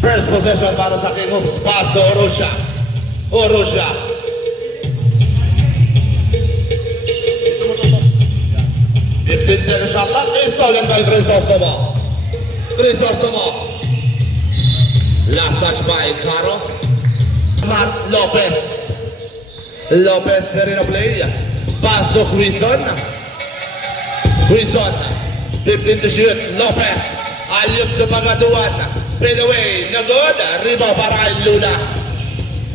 First possession para sa King Hoops. Pass to Orusha. Orusha. 15 seconds shot clock is stolen by Crisostomo. Crisostomo. Last touch by Caro. Mark Lopez. Lopez Sereno play. Pass to Quizon. Quizon. 15 to shoot. Lopez. Alyop to Pagaduan. Pin away. No good. Rebound para kay Luna.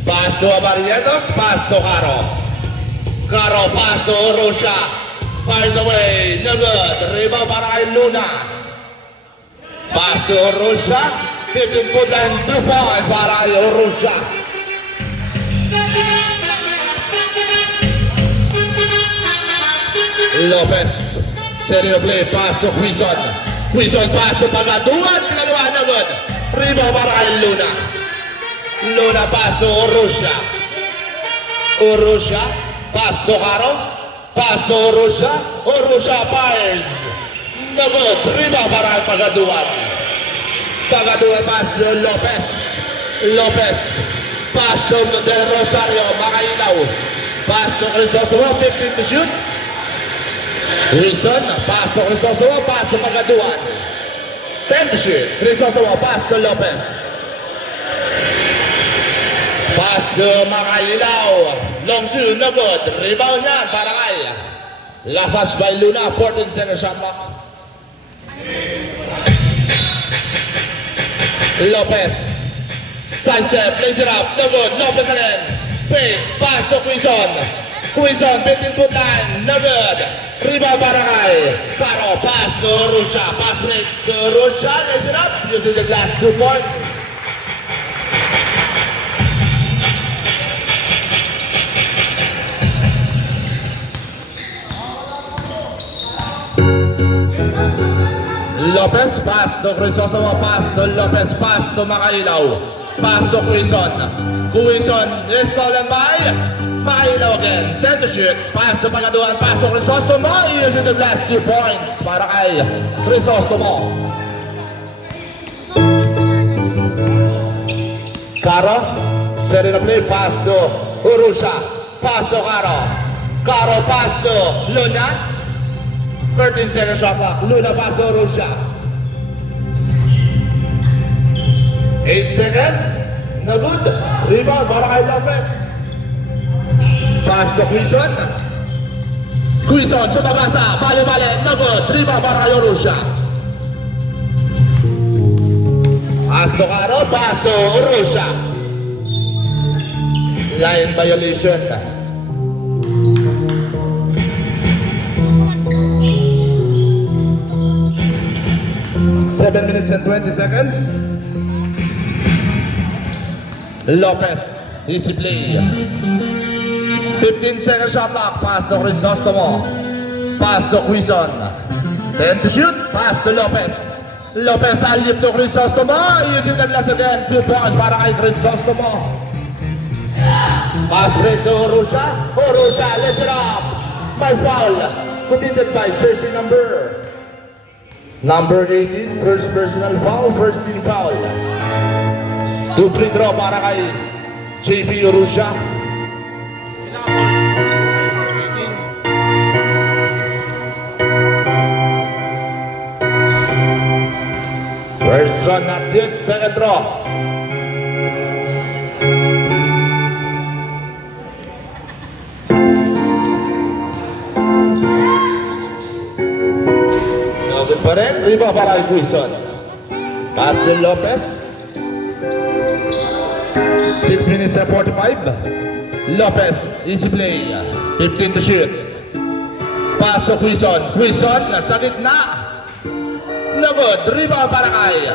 Pass to Abarianos. Pass to Caro. Caro. Pass to Orusha. Fires away. No good. Rebound para kay Luna. Pass to Orusha. 15-foot line. 2 points para kay Orusha. Lopez. Sereno play. Pass to Quizon. Quizon pass to Pagaduan. Tinagawa na good. Rebound para kay Luna. Luna pass to Orusha. Orusha. Pass to Caro. Pass to Orusha. Orusha fires. No good. Rebound para kay Pagaduan. Pagaduan pass to Lopez. Lopez. Pass to Del Rosario. Makailaw. Pass to Crisostomo. 15 to shoot. Wilson, pass to Crisostomo, pass to Pagaduan. 10 to shoot. Crisostomo, pass to Lopez. Pass to Makailaw. Long two, no good. Rebound yan para kay Lasas by Luna. 14 seconds shot clock. Lopez. Side step, plays it up. No good. Lopez again. Fake. Pass to Quizon. Quizon, 15-foot line. No good. Rebound para kay Caro. Pass to Orusha. Pass break to Orusha. Lays it up. Using the glass. 2 points. Lopez. Pass to Crisostomo. Pass to Lopez. Pass to Makailaw. Pass to Quizon. Quizon is stolen by Makailaw again. 10 to shoot. Pass to Pagaduan. Pass to Crisostomo. Using the last 2 points para kay Crisostomo. Caro. Sereno play. Pass to Orusha. Pass to Caro. Caro pass to Luna. 13 seconds shot clock. Luna pass to Orusha. 8 seconds. No good. Rebound para kay Lopez. Pass to Quizon. Quizon sa babasa. Bali-bali. No good. Rebound para kay Orusha. Pass to Caro. Pass to Orusha. Line violation. Seven minutes and 20 seconds. Lopez, easy play. 15 seconds shot clock. Pass to Crisostomo. Pass to Quizon. 10 to shoot. Pass to Lopez. Lopez alip to Crisostomo. Using the glass again. 2 points para kay Crisostomo. Pass break to Orusha. Orusha, let's it up. By foul. Committed by jersey number 18. First personal foul. First team foul. 2 free throw para kay JP Orusha. First run not yet, second draw. No good pa rin, rebound para kay Quizon. Pass to Lopez. 6 minutes and 45. Lopez, easy play. 15 to shoot. Pass to Quizon. Quizon, sa gitna. No good. Rebound para kay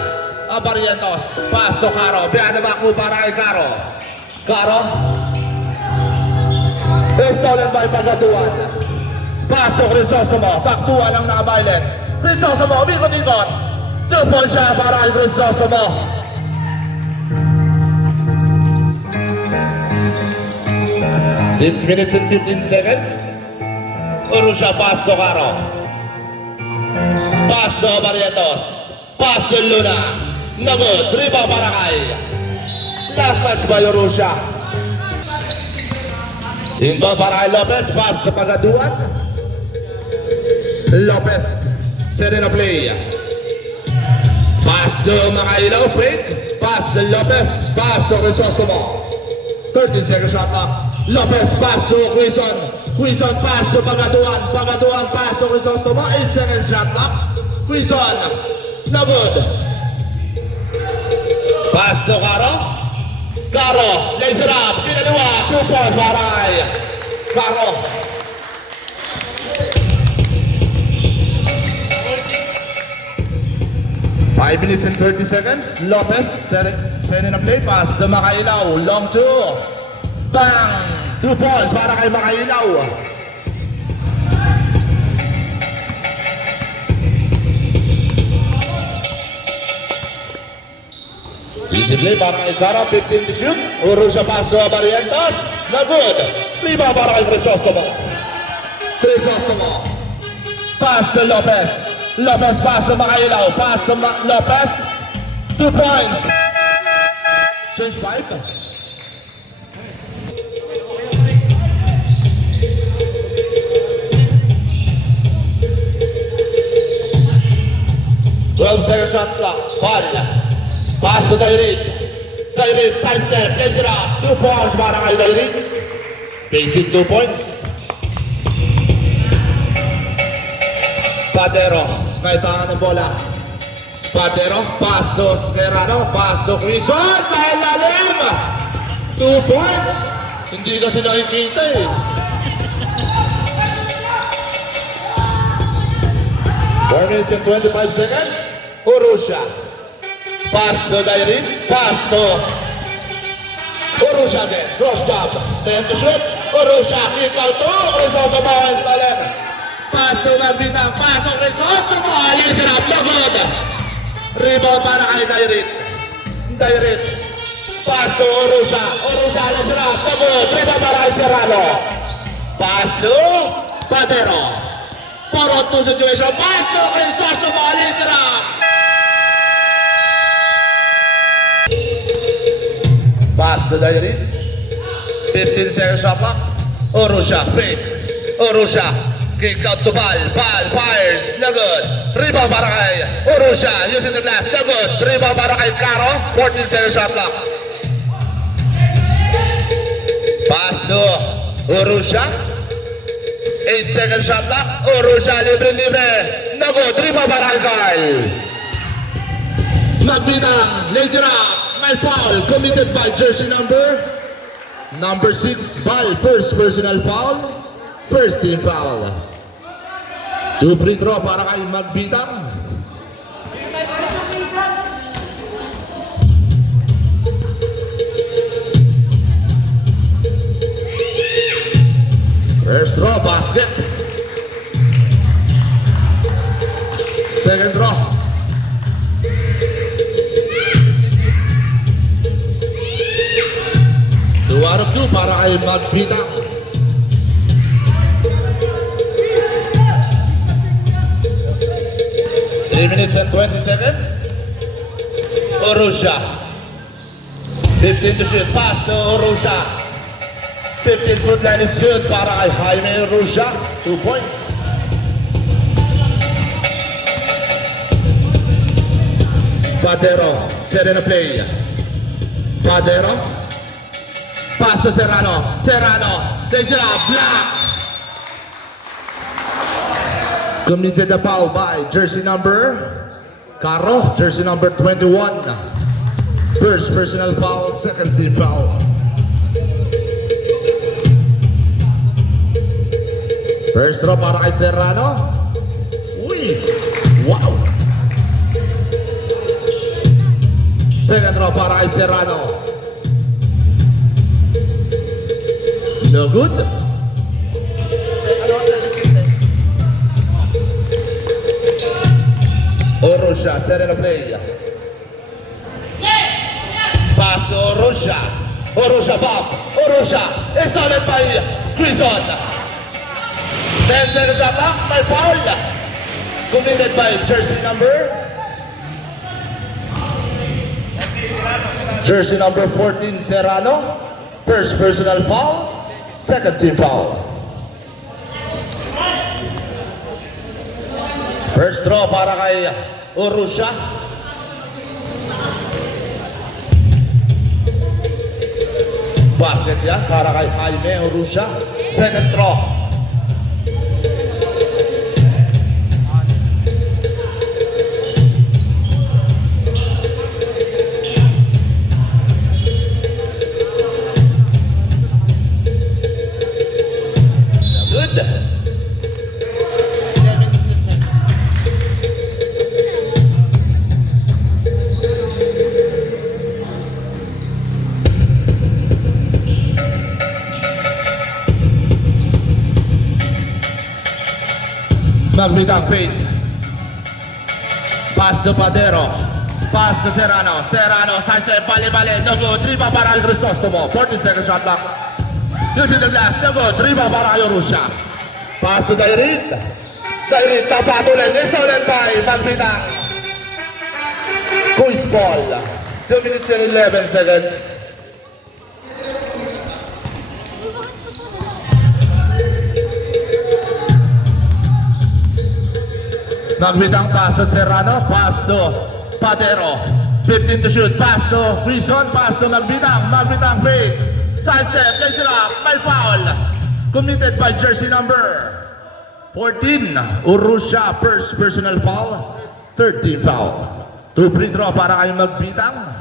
Abarianos. Pass to Caro. Behind the back move para kay Caro. Caro. Stolen by Pagaduan. Pass to Crisostomo. Taktuan ang nakabilet. Crisostomo, umikot-ikot. 2 points siya para kay Crisostomo. 6 minutes and 15 seconds. Orusha pass to Caro. Pass to Barrientos. Pass to Luna. No good. Rebound para kay. Last touch by Orusha. Inbound para kay Lopez. Pass sa pagaduan. Lopez. Serena play. Pass to Makailaw. Fake. Pass to Lopez. Pass to Crisostomo. 30 seconds shot clock. Lopez pass to Quezon. Quezon pass to Pagaduan. Pagaduan pass to Crisostomo. 8 seconds shot clock. Quezon. No good. Pass to Caro. Caro. Lays it up. Kinaliwa. 2 points para kay Caro. Five minutes and 30 seconds. Lopez sending a play pass to Makailaw. Long two. Bang! 2 points para kay Makailaw. Easy play para kay Zara. 15 to shoot. Urusha pass to Barrientos. No good. Rebound para kay Crisostomo. Crisostomo. Pass to Lopez. Lopez pass to Makailaw. Pass to Lopez. 2 points. Change 5. Second shot clock. Ball. Pass to Dairit. Dairit side step. Plays it up. 2 points para kay Dairit. Basic 2 points. Padero, may tangan ng bola. Padero, pass to Serrano, pass to Quezon, sa ilalim! 2 points! Hindi kasi nakikita eh. Four minutes and 25 seconds. Urusha. Pass to Dairit, pass to Urusha again. Cross job. 10 to shoot. Urusha, kick out to Quezon sa mga installed. Paso Magbitang, pasok Crisostomo, lays it up, no good. Rebound para kay Dairit. Dairit. Pass to Urusha. Urusha, lays it up, no good. Rebound para kay Serrano. Pass to Padero. 4-on-2 situation. Pasok Crisostomo, lays it up. Pass to Dairit. 15 seconds shot clock. Urusha, fake. Urusha. Kick out to Bal. Bal fires. No good. Rebound para kay Urusha. Using the glass. No good. Rebound para kay Caro. 14 seconds shot clock. Pass to Urusha. 8 seconds shot clock. Urusha libre. No good. Rebound para kay Carl. Magbitang. Lays it up. May foul. Committed by jersey number 6. Bal. First personal foul. First team foul. 2 free throw para kay Magbitang. First throw, basket. Second throw. Two out of 2 para kay Magbitang. 3 minutes and 20 seconds. Urusha. 15 to shoot. Pass to Urusha. 15-foot line is good para kay Jaime Urusha. 2 points. Padero. Serena play. Padero. Pass to Serrano. Serrano. Takes it out. Block. Committed the foul by jersey number Caro, jersey number 21. First personal foul, second team foul. First throw para kay Serrano. Uy! Wow! Second throw para kay Serrano. No good. Urusha, Serena play. Pass to Urusha. Urusha bomb. Urusha is stolen by Quezon. 10 seconds shot clock by foul. Committed by jersey number Jersey number 14, Serrano. First personal foul. Second team foul. First draw para kay Urrutia. Basket yan para kay Jaime Urrutia. Second draw. Good. Magbitang fade. Pass to Padero. Pass to Serrano. Serrano, side step, bali-bali. No good. 3 pa para kay Crisostomo. 14 second shot clock. Using the glass. No good. 3 pa para kay Urrutia. Pass to Dairit. Dairit, tapatuloy. Stolen by Magbitang. Quiz ball. 2 minutes and 11 seconds. Magbitang pass to Serrano, pass to Padero, 15 to shoot, pass to Quezon, pass to Magbitang, Magbitang fake, side step, lays it up, may foul, committed by jersey number 14, Urrutia, first personal foul, third team foul, 2 free throw para kay Magbitang.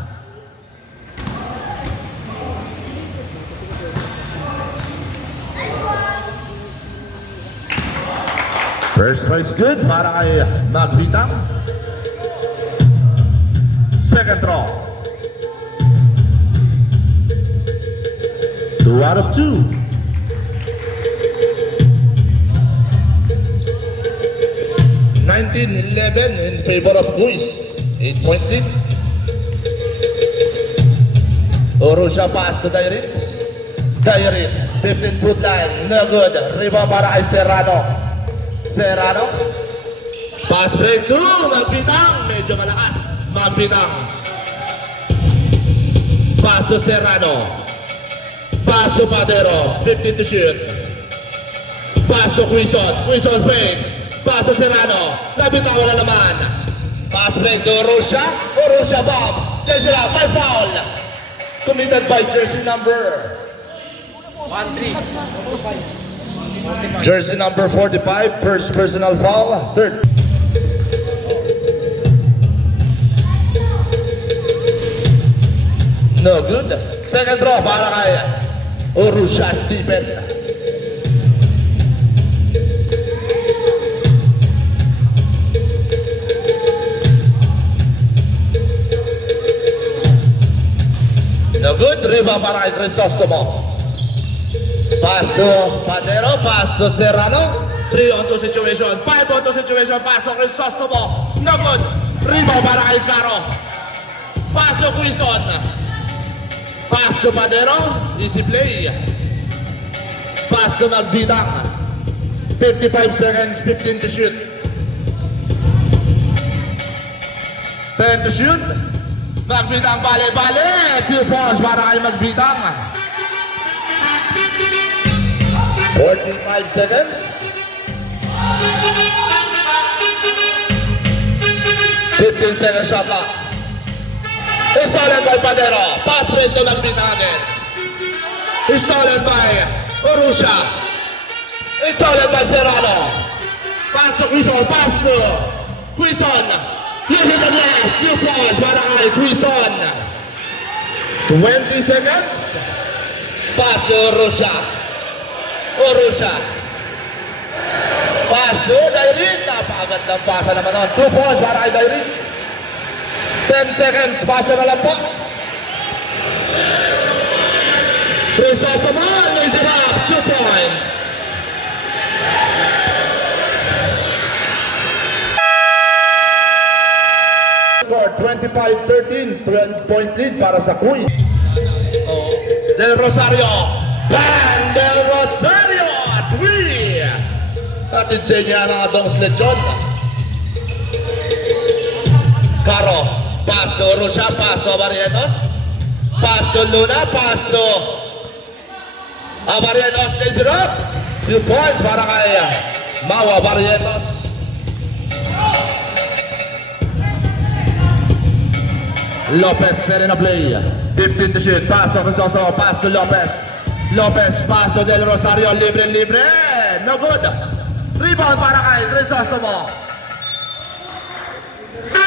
First try is good para kay Magbitang. Second throw. 2 out of 2. (19-11) in favor of Quiz. 8-point lead. Urrutia pass to Dairit. Dairit, 15-foot line, no good. Rebound para kay Serrano. Serrano. Pass break to Magbitang. Medyo malakas. Magbitang. Pass to Serrano. Pass to Padero. 15 to shoot. Pass to Quezon. Quezon fake. Pass to Serrano. Nabitawan na naman. Pass break to Urrutia. Urrutia bomb. Lays it up. By foul. Committed by jersey number 1-3. jersey number 45, first personal foul, third. No good. Second draw para kay Urrutia Stephen. No good. Rebound para kay Crisostomo. Pass to Padero, pass to Serrano. 3-on-2 situation, 5-on-2 situation, pass to Crisostomo. No good. Rebound para kay Caro. Pass to Quezon. Pass to Padero. Easy play. Pass to Magbitang. 55 seconds, 15 to shoot. 10 to shoot. Magbitang bale-bale. 2 points para kay Magbitang. 45 seconds. 15 seconds shot clock. Stolen by Padero. Pass break to Magbitang again. Stolen by Urrutia. Stolen by Serrano. Pass to Quezon. Pass to Quezon. Using the glass. 2 points para kay Quezon. 20 seconds. Pass to Urrutia. Urrutia. Pass to Dairit. Napakagandang pasa naman nun. 2 points para kay Dairit. 10 seconds. Pasa na lang po. Crisostomo. Lays it up. 2 points. Score 25-13. 12-point lead para sa Quiz. Del Rosario. Bang! Del Rosario at 3! Atin sa inyo ang Adongs Lechon. Caro, paso Urrutia, paso Barrietos. Pass to Luna, pass to Barrientos, lays it up. 2 points para kay Mawa Barrientos. Lopez setting a play. 15 to shoot. Pass to Crisostomo. Pass to Lopez. Lopez, pass to Del Rosario. Libre. No good. Rebound para kay Crisostomo.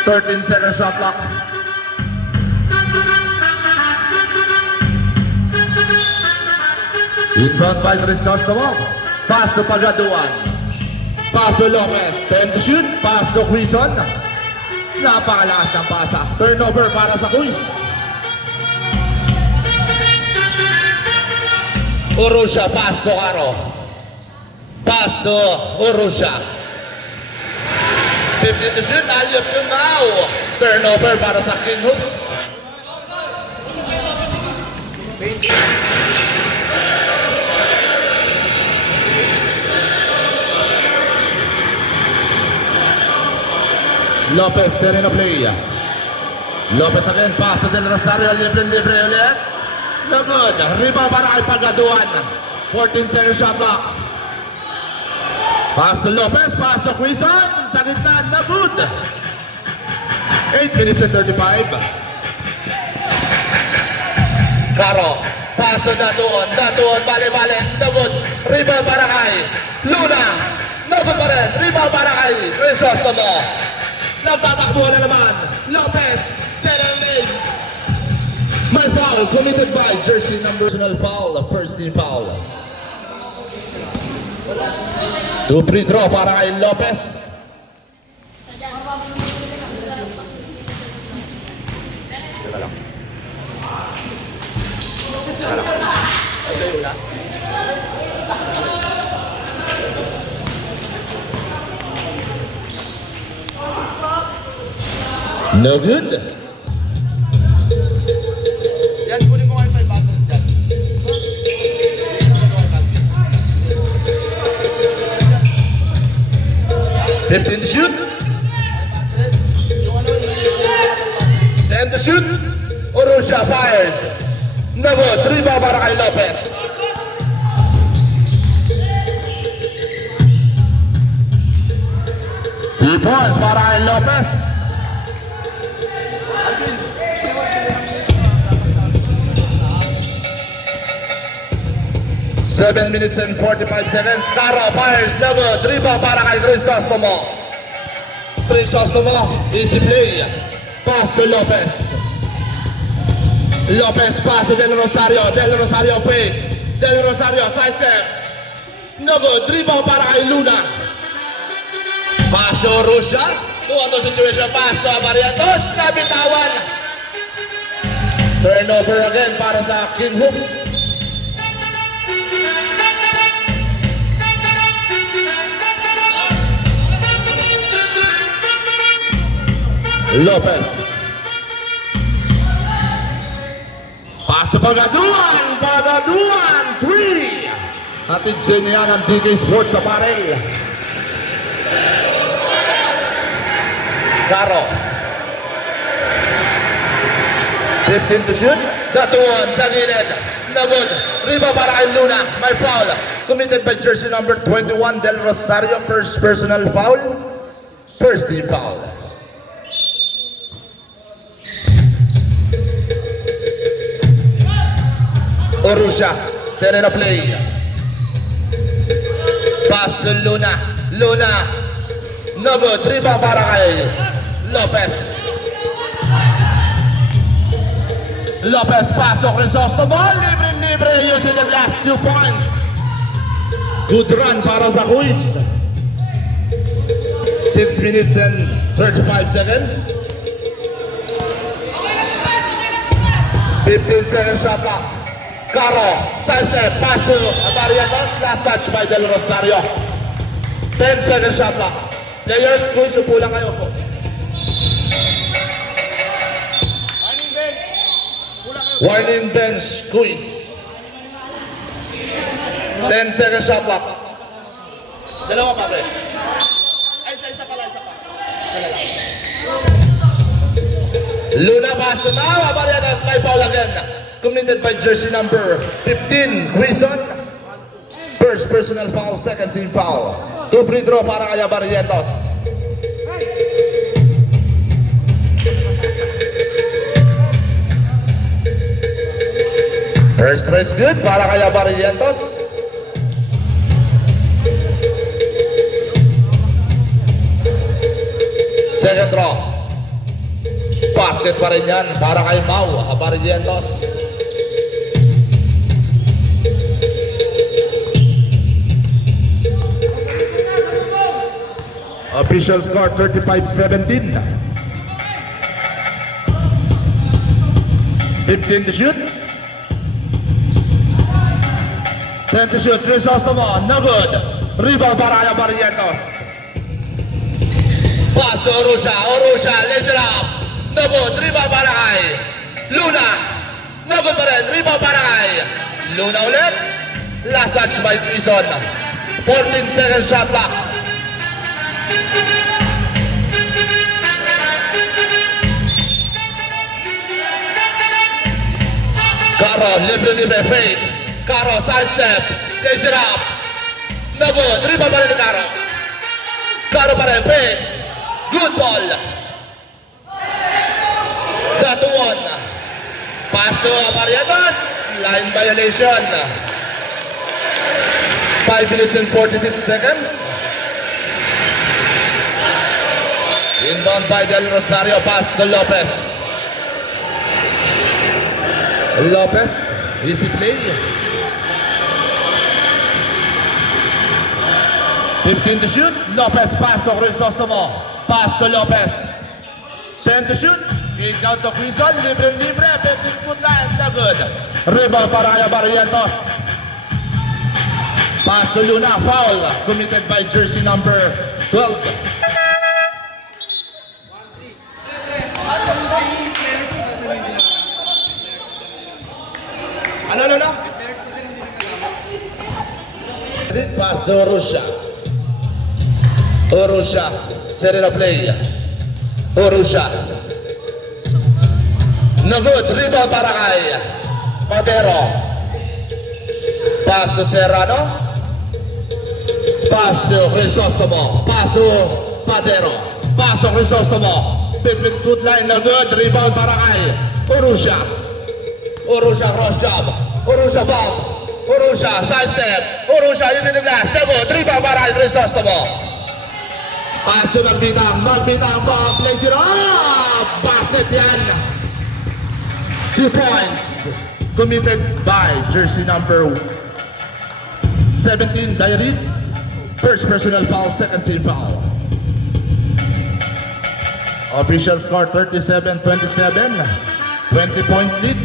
13-second shot clock. Inbound by Crisostomo. Pass to Pagaduan. Pass to Lopez. 10 to shoot. Pass to Quizon. Napakalakas ng pasa. Turnover para sa Quiz. Urusha, pass to Caro. Pass to Urusha. 15 to shoot. Alley-oop to Mau. Turnover para sa King Hoops. Lopez setting a play. Lopez again, pass to Del Rosario, libre ulit. No good. Rebound para kay Pagaduan. 14-second shot clock. Pass to Lopez, pass to Quizon. Sa gitna, no good. 8 minutes and 35. Caro, pass to Datuon, bale, no good. Rebound para kay Luna. No good pa rin. Rebound para kay Crisostomo. Nagtatakbo na naman. Lopez, center lane. May foul committed by jersey number. Personal foul, the first team foul. 2 free throw para kay Lopez. No good. Yan, kunin mo kayo 500 dyan. 15 to shoot. 10 to shoot. Urusha fires. No good. 3 ball para kay Lopez. Three points para kay Lopez. 7 minutes and 45 seconds. Caro fires, level, 3 ball para kay Crisostomo. Crisostomo, easy play. Pass to Lopez. Lopez pass to Del Rosario. Del Rosario fake. Del Rosario side step. No good, 3 ball para kay Luna. Pass to Russia. 2-2 situation, pass to Barrientos. Nabitawan. Turnover again para sa King Hoops. Lopez. Pass to Pagaduan, 3. Hatid sa inyo yan ang DK Sports Apparel. Caro. 15 to shoot. Datuon sa gilid. Nagod. Riba para kay Luna. May foul. Committed by jersey number 21 Del Rosario. First personal foul. First team foul. Urusha, set in a play. Pass to Luna. No good. 3 ball para kay Lopez. Lopez pass to Crisostomo. Libre using the last 2 points. Good run para sa Quiz. 6 minutes and 35 seconds. 15-second shot clock. Caro, side step, pass to Barrientos, last touch by Del Rosario. 10-second shot clock. Players, Quiz, upo lang kayo po. Warning bench, Quiz. 10-second shot clock. Dalawa pa, pre. Ay, isa pa. Luna pass to Mawa, Barrientos, may foul again. committed by jersey number 15, Quezon. First personal foul, second team foul. 2 free throw para kay Barrientos. First race good para kay Barrientos. Second draw. Basket pa rin yan para kay Mau Barrientos. Official score 35-17. 15 to shoot. 10 to shoot. Crisostomo, no good. Rebound para kay Barrientos. Pass to Orusha, lays it up. No good, rebound para kay Luna. No good pa rin, rebound para kay Luna ulit. Last touch by Quezon. 14 second shot clock. Caro, libre, fake. Caro, sidestep. Lays it up. No good, rebound pa rin ni Caro. Caro pa rin, fake. Good ball. That one. Pass to Barrientos. Line violation. 5 minutes and 46 seconds. Inbound by Del Rosario. Pass to Lopez. Lopez. Easy play. 15 to shoot. Lopez pass to Crisostomo. Pass to Lopez. 10 to shoot. Kick out to Quezon. Libre. 15-foot line. No good. Rebound para kay Barrientos. Pass to Luna. Foul. Committed by jersey number 12. Ano? Pass to Orusha. Set it up play. Orusha. No good. Rebound para kay Padero. Pass to Serrano. Pass to Crisostomo. Pass to Padero. Pass to Crisostomo. Between foot line. No good. Rebound para kay Orusha. Orusha cross job. Orusha bomb. Orusha sidestep. Orusha using the glass. No good. Rebound para kay Crisostomo. Pass to Magbitang bomb. Plays it up. Basket yan. 2 points. Committed by jersey number 17, Diary. First personal foul, second team foul. Official score 37-27. 20-point lead.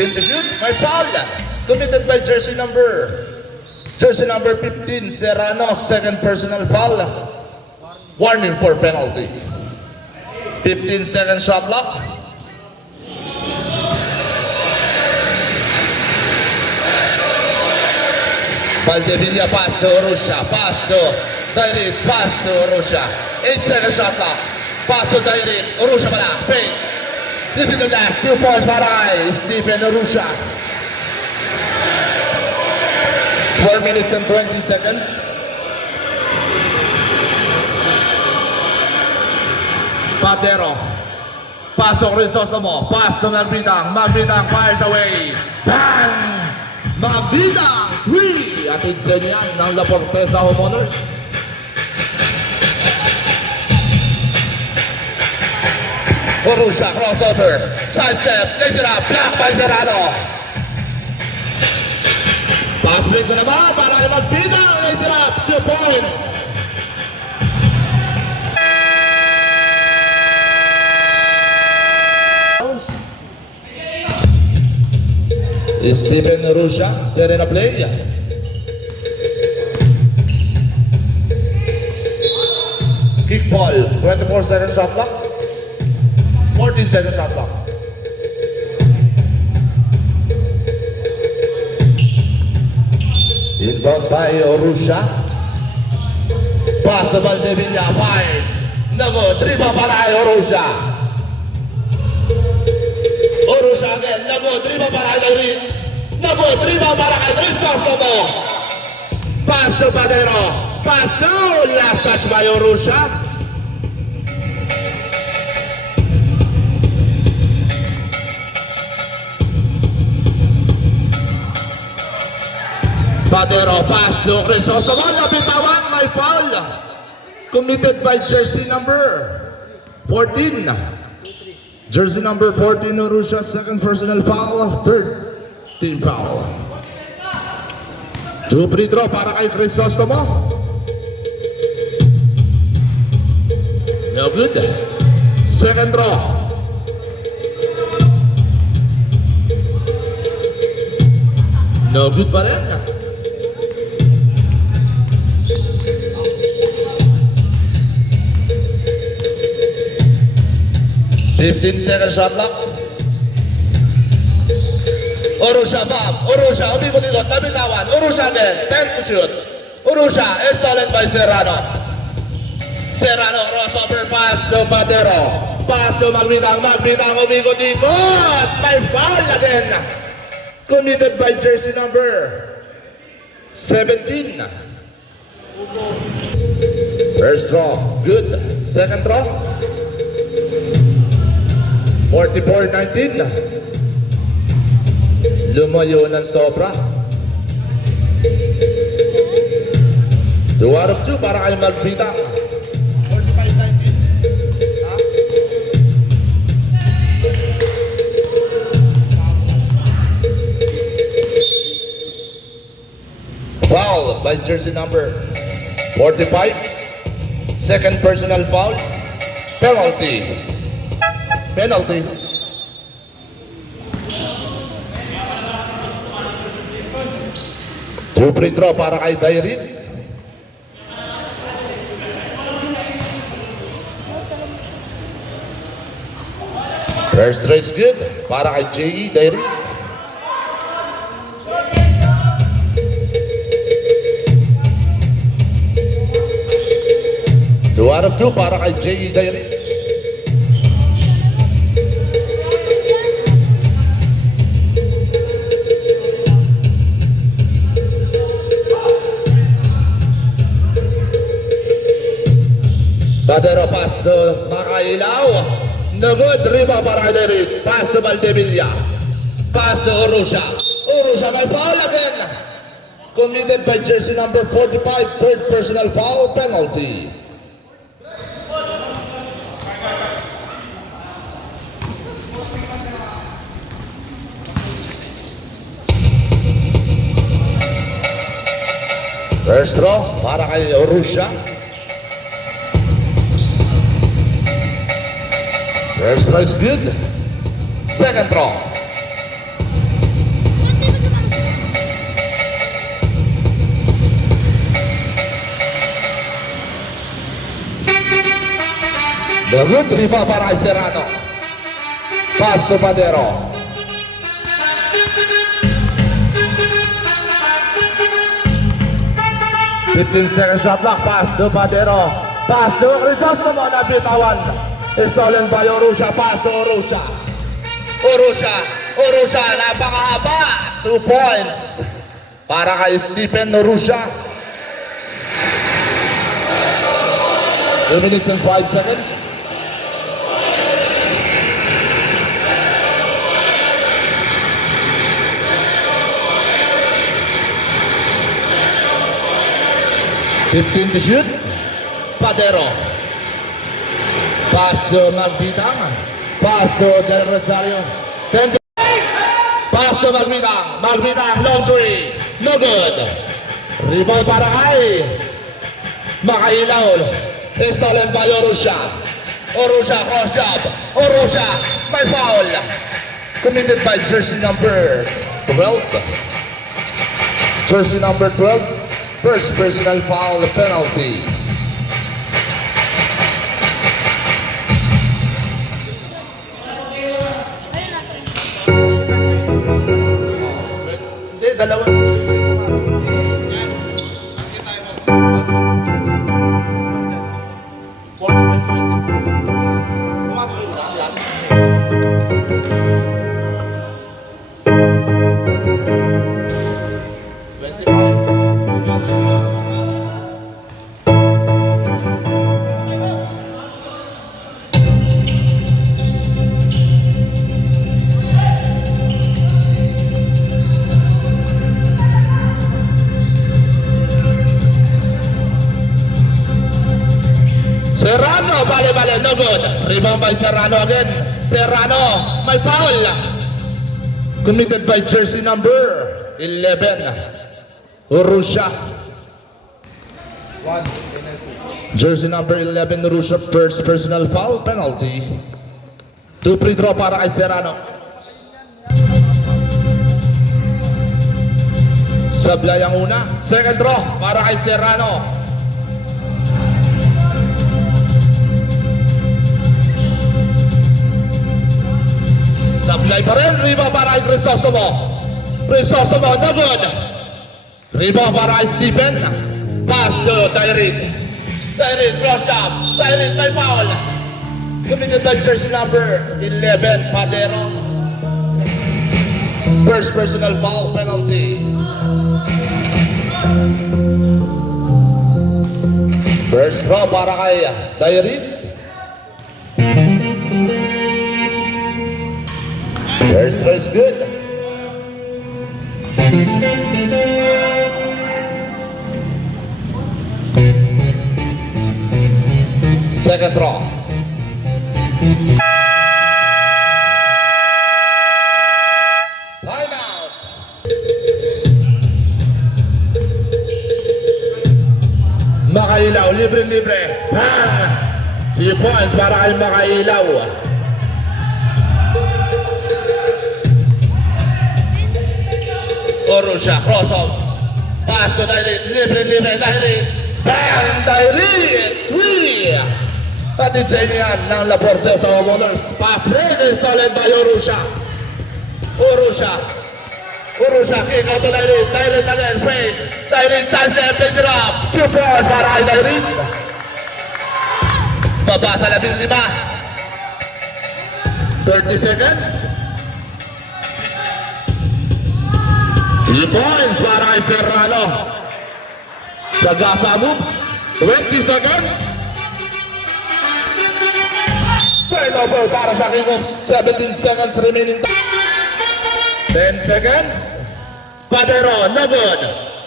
To shoot, my foul. Committed by jersey number 15, Serrano. Second personal foul. Warning for penalty. 15-second shot clock. Valdivia pass to Orusha. Pass to Dairit. Pass to Orusha. 8-second shot clock. Pass to Dairit. Orusha pala. Fake. This is the last 2 points para kay Stephen Orusha. 4 minutes and 20 seconds. Padero. Pass to Crisostomo. Pass to Magbitang. Magbitang fires away. Bang! Magbitang 3. Atid sa inyo yan ng La Portesa Homeowners. Orusha crossover, sidestep, lays it up, block by Serrano. Pass break na naman para kay Magbitang, lays it up, 2 points. Stephen Orusha, set in a play. Kick ball, 24-second shot clock. 14 seconds shot clock. Inbound by Orusha. Pass to Valdevilla, fires. Nago, dribble para kay Orusha. Orusha again, nago, dribble para kay Rin. Nago, dribble para kay Crisostomo. Pass to Padero. Pass to last touch by Orusha. Padero, pass to Crisostomo. Nabitawan, may foul. Committed by jersey number 14. Jersey number 14, Orusha, second personal foul, third team foul. 2 free throw para kay Crisostomo. No good. Second throw. No good pa rin. 15-second shot clock. Orusha, Bob. Orusha, umikot-ikot, nabitawan. Orusha again, 10 to shoot. Orusha is stolen by Serrano. Serrano, crossover pass to Padero. Pass to Magbitang, umikot-ikot. May foul again. Committed by jersey number 17. First throw, good. Second throw. 44-19. Lumayo ng sobra. 2 out of 2 para kay Magbitang. 45-19. Foul by jersey number 45. Second personal foul. Penalty. Penalty. Two free throw para kay Dairin. First try is good para kay J.E. Dairin. Two out of 2 para kay J.E. Dairin. Padero pass to Makailaw. No good, rebound para kay Dairin. Pass to Valdevilla. Pass to Orusha. Orusha may foul again. Committed by jersey number 45. Third personal foul, penalty. First throw para kay Orusha. First throw is good. Second throw. The good rebound para kay Serrano. Pass to Padero. Fifteen-second shot clock. Pass to Padero. Pass to Crisostomo. Nabitawan. Stolen by Orusha. Pass to Orusha. Orusha, napakahaba. 2 points para kay Stephen Orusha. 2 minutes and 5 seconds. $15 to shoot. Padero. Pass to Magbitang. Pass to Del Rosario. 10 to pass to Magbitang. Magbitang, long three. No good. Rebound para kay Makailaw. Stolen by Orusha. Orusha, cross job. Orusha, may foul. Committed by jersey number 12. Jersey number 12. First personal foul, penalty. Hindi, dalawa. Serrano, bale, no good. Rebound by Serrano again. Serrano, may foul. Committed by jersey number 11. Urusha. Jersey number 11, Urusha, first personal foul penalty. 2 free throw para kay Serrano. Sablay ang una. Second throw para kay Serrano. Sablay pa rin. Rebound para kay Crisostomo. Crisostomo, no good. Rebound para kay Stephen. Pass to Tyree. Tyree, cross shot. Tyree, may foul. Committed by jersey number 11, Padero. First personal foul penalty. First throw para kay Tyree. First throw is good. Second throw. Timeout. Makailaw, libre. Bang! 3 points para kay Makailaw. Urusha, cross off. Pass to Tyree, libre, Tyree. Bang! Tyree! 3! Patitsa yan ng Laporte sa Homeowners. Pass break is stolen by Urusha. Urusha, kick out to Tyree. Tyree again, fade. Tyree, chance left, picks it up. 2 points para kay Tyree. Babasa 15. 30 seconds. 3 points para kay Serrano. Sagasa moves. 20 seconds. Turnover para sa King of 17 seconds remaining. 10 seconds. Padero, no good.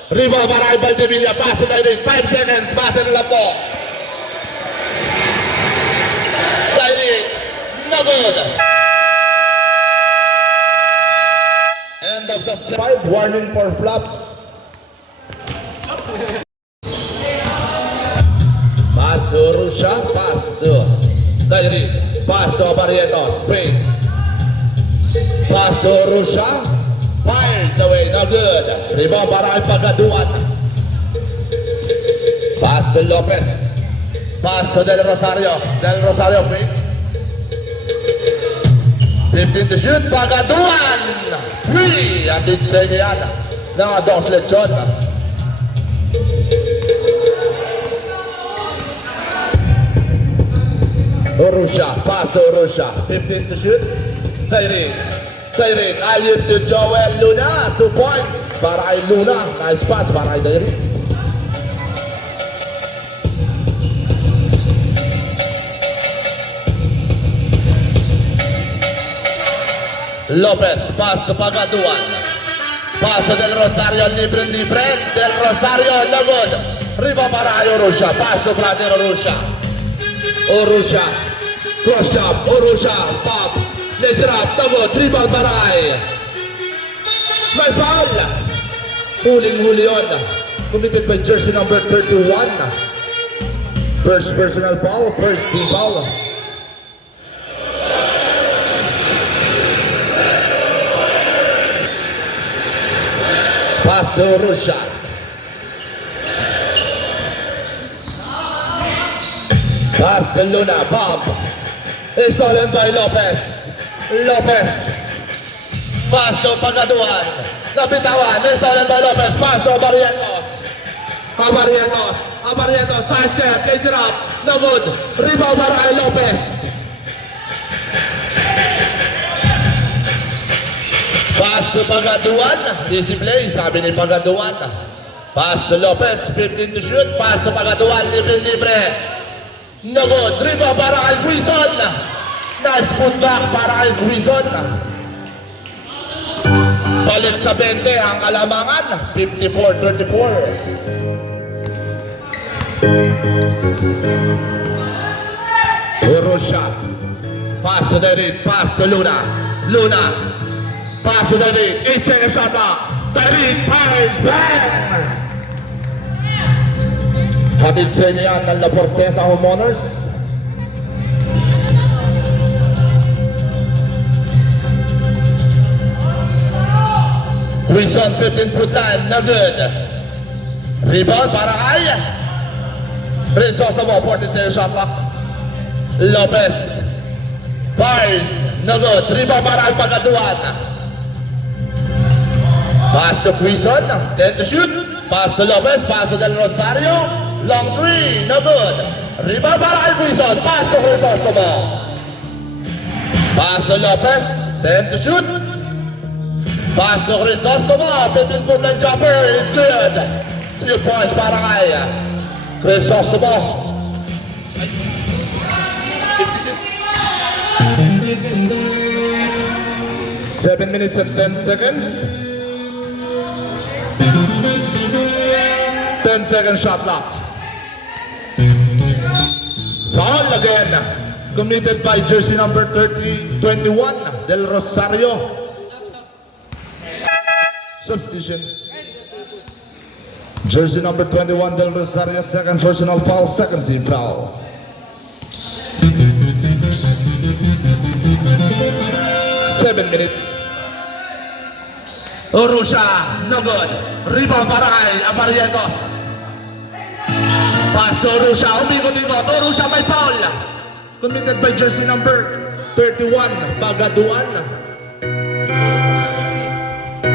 Rebound para kay Valdivia. Pass to Tyree. 5 seconds. Pass na lang po. Tyree, no good. End of the 5. Warning for flop. Pass to Urusha. Pass to Tyree. Pass to Barrientos. Spring. Pass to Urusha. Fires away. No good. Rebound para kay Pagaduan. Pass to Lopez. Pass to Del Rosario. Del Rosario. 15 to shoot. Pagaduan. 3. At it's yan. Ng Dos Lechon. Urusha, pass to Urusha, 15 to shoot. Tyree, ayun to Joel Luna, 2 points para kay Luna. Nice pass para kay Tyree. Lopez, pass to Pagaduan. Pass to Del Rosario, libre. Del Rosario, no good. Riba para kay Urusha, pass to Vladimir Urusha, cross chop, Urusha, pop, lays it up, double, 3 ball baray. May foul. Huling-huli on. Committed by jersey number 31. First personal foul, first team foul. Pass to Urusha. Pass to Luna, bomb. It's stolen by Lopez. Pass to Pagaduan. Nabitawan. It's stolen by Lopez. Pass to Barrientos. Barrientos. Side step. Lays it up. No good. Rebound para kay Lopez. Pass to Pagaduan. Discipline. Sabi ni Pagaduan. Pass to Lopez. 15 to shoot. Pass to Pagaduan. Libre. No good. Rebound para kay Quizon. Nice putback para kay Quizon. Balik sa 20 ang kalamangan. 54-34. Urusha. Pass to David. Pass to Luna. Luna. Pass to David. 8 seconds shot clock. David fires. Bang! Hatid sa inyo yan ng Laporte sa homeowners. Wilson, 15-foot line, no good. Rebound para kay Crisostomo, 46 shot clock. Lopez fires, no good. Rebound para kay Pagaduan. Pass to Wilson, 10 to shoot. Pass to Lopez, pass to Del Rosario. Long 3, no good. Rebound para kay Wilson, pass to Crisostomo. Pass to Lopez, 10 to shoot. Pass to Crisostomo, 15-foot line jumper is good. 2 points para kay Crisostomo. 7 minutes and 10 seconds. 10 second shot clock. Foul again. Committed by jersey number 21, Del Rosario. Substitution. Jersey number 21, Del Rosario, second personal foul, second team foul. Seven minutes. Urusha, no good. Rebound para kay Abarientos. Pass to Urusha, umikot-ikot. Urusha may foul. Committed by jersey number 31, Pagaduan.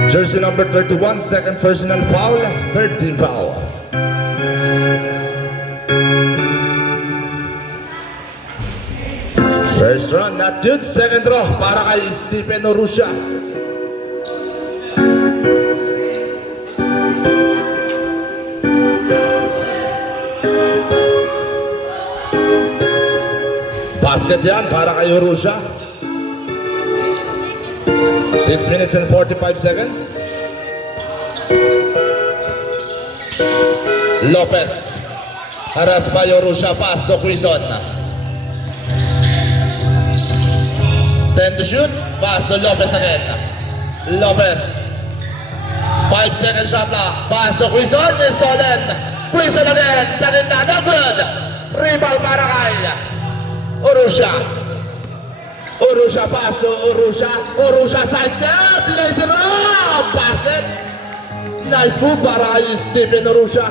Jersey number 31, second personal foul, third team foul. First run, not good. Second draw para kay Stephen Urusha. Basket yan para kay Urusha. 6 minutes and 45 seconds. Lopez. Haras by Urusha. Pass to Quizon. 10 to shoot. Pass to Lopez again. Lopez. 5 second shot clock. Pass to Quizon. Stolen. Quizon again. Sa gitna. No good. Rebound para kay Urusha. Urusha pass to Urusha. Urusha side step. Lays it up. Basket. Nice move para kay Stephen Urusha.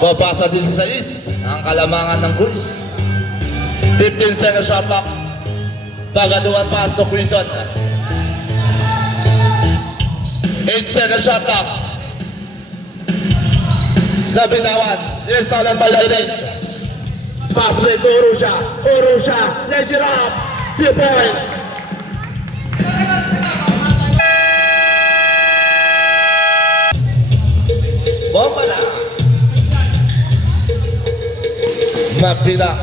Papasa 16 ang kalamangan ng Bulls. 15 second shot clock. Pagaduan pass to Quezon. 8 second shot clock. Labinawan. Installed by Lairin. Pass play to Urusha. Urusha. Lays it up. 2 points. Bomba na. Mabilang.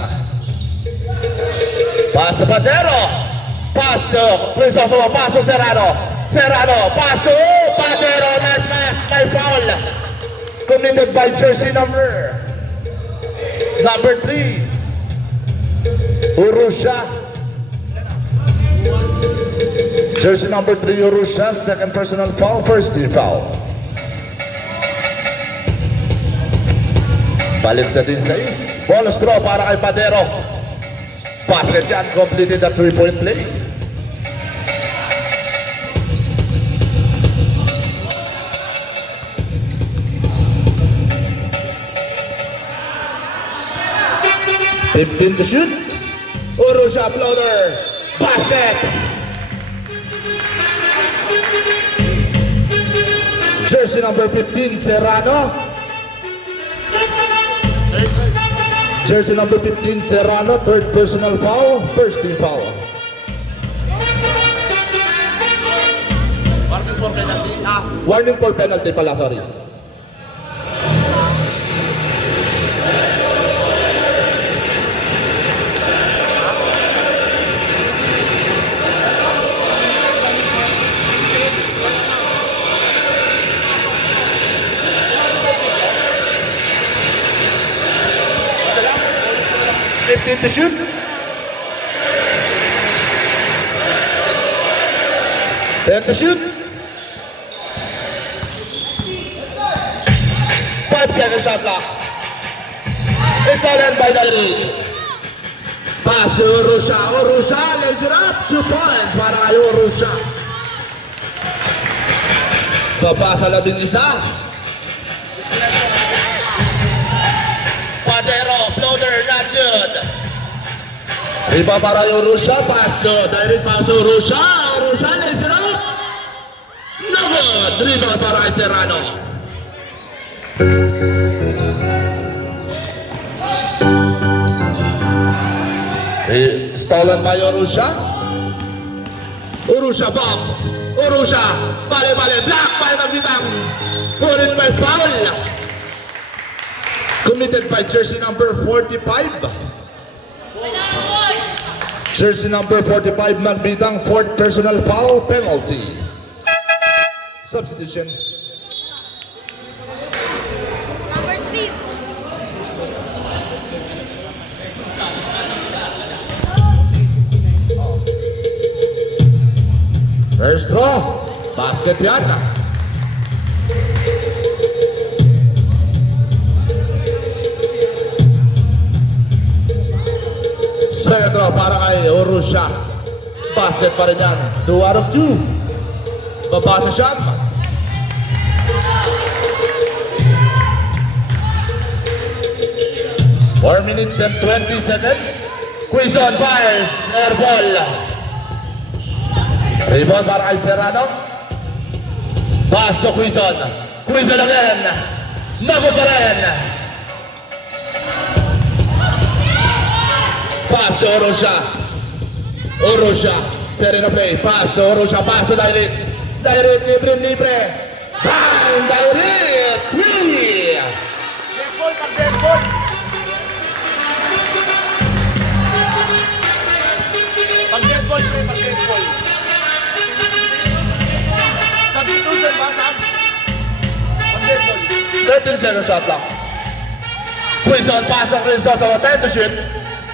Pass to Padero. Pass to Crisostomo. Pass to Serrano. Serrano. Pass to Padero. Nice pass. By foul. Committed by jersey number 3. Urusha. Jersey number 3 Urusha. Second personal foul. First team foul. Balik sa 16. Ball straw para kay Padero. Basket yan. Completed the 3-point play. $15 to shoot. Urusha floater. Basket. Jersey number 15 Serrano. Jersey number 15 Serrano. Third personal foul. First team foul. Warning for penalty. Warning for penalty pala, sorry. 15 to shoot. Ten to shoot. 5-second shot clock. It's stolen by Dairi. Pass to Urusha. Urusha lays it up. 2 points para kay Urusha. Papasa 11. Padero, floater, not good. Riba para kay Urusha. Pass to Dairi. Pass to Urusha. Urusha lays it up. No good. Riba para kay Serrano. Stolen by Urusha. Urusha bomb. Urusha. Bale. Block by Magbitang. Put it by foul. Committed by jersey number 45. Jersey number 45 Magbitang. 4th personal foul penalty. Substitution. Number 3. First throw. Basket yan. Second throw para kay Urusha. Basket pa rin yan. 2 out of 2. Babasa siya. Four minutes and 20 seconds. Quezon fires. Air ball. Rebound para kay Serrano. Pass to Quezon. Quezon again. Nagot pa rin. Pass to Urusha. Urusha. Serena play. Pass to Urusha. Pass to Dairit. Dairit libre. Time Dairit. 3. Dead ball. Pag dead ball, pag dead ball. Substitution ba, Sam? Pag dead ball. 13 second shot clock. Quezon, pass to Crisostomo. Time to shoot.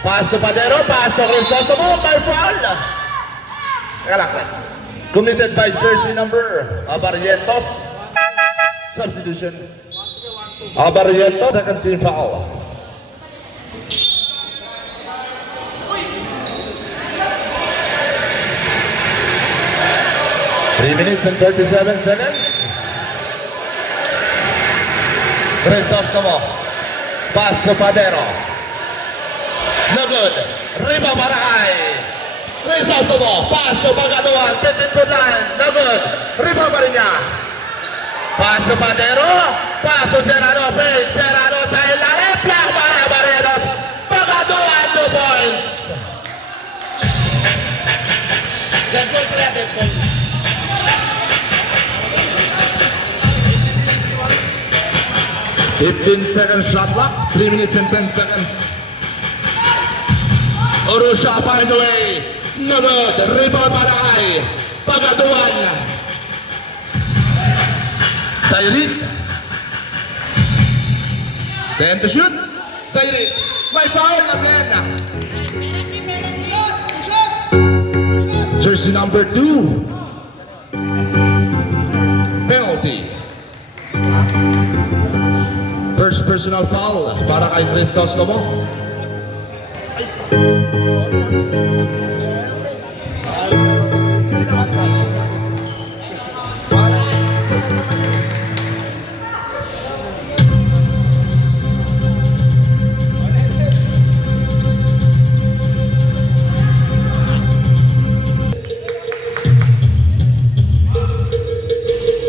Pass to Padero. Pass to Crisostomo. By foul. Teka lang. Committed by jersey number Abarrientos. Substitution. Abarrientos. Second team foul. Three minutes and 37 seconds. Crisostomo. Pass to Padero. No good. Riba para kay Crisostomo. Pass to Pagatuan. Pit good line. No good. Riba pa rin niya. Pass to Padero. Pass to Serrano. Fake. Serrano sa ilalim. Block para Barredos. Pagatuan 2 points. Dead goal kaya dead goal. 15 seconds shot clock, 3 minutes and 10 seconds. Urusha fires away. No good. Rebound para kay Pagatuan. Dairit. 10 to shoot. Dairit. May foul na plena. Jersey number 2. Penalty. First personal foul para kay Crisostomo.